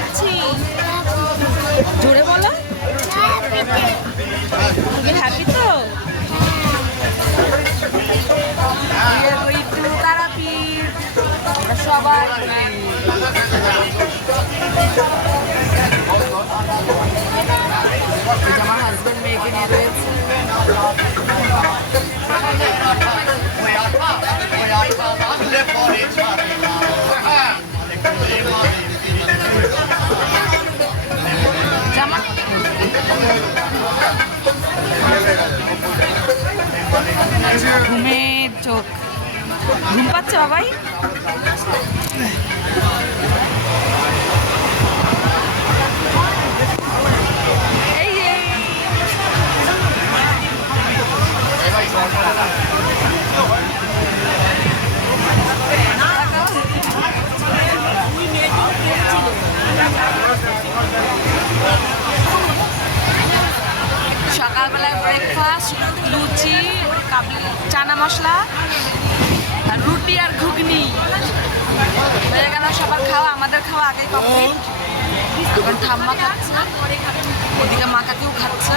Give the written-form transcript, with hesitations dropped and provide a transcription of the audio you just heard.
যাচ্ছি। জোরে বলো। তুমি হ্যাপি তো? তারাপীঠ আমরা সবাই আমার হাজব্যান্ড মেয়েকে নিয়ে রয়েছে। ঘুমের চোখ, ঘুম পাচ্ছে বাবাই? সকালবেলায় ব্রেকফাস্ট, লুচি, কাবলি চানা মশলা আর রুটি আর ঘুগনি হয়ে গেল সবার খাওয়া। আমাদের খাওয়া আগেই কমপ্লিট। এখন ঠাম্মা খাচ্ছে, ওদিকে মাকাকেও খাচ্ছে।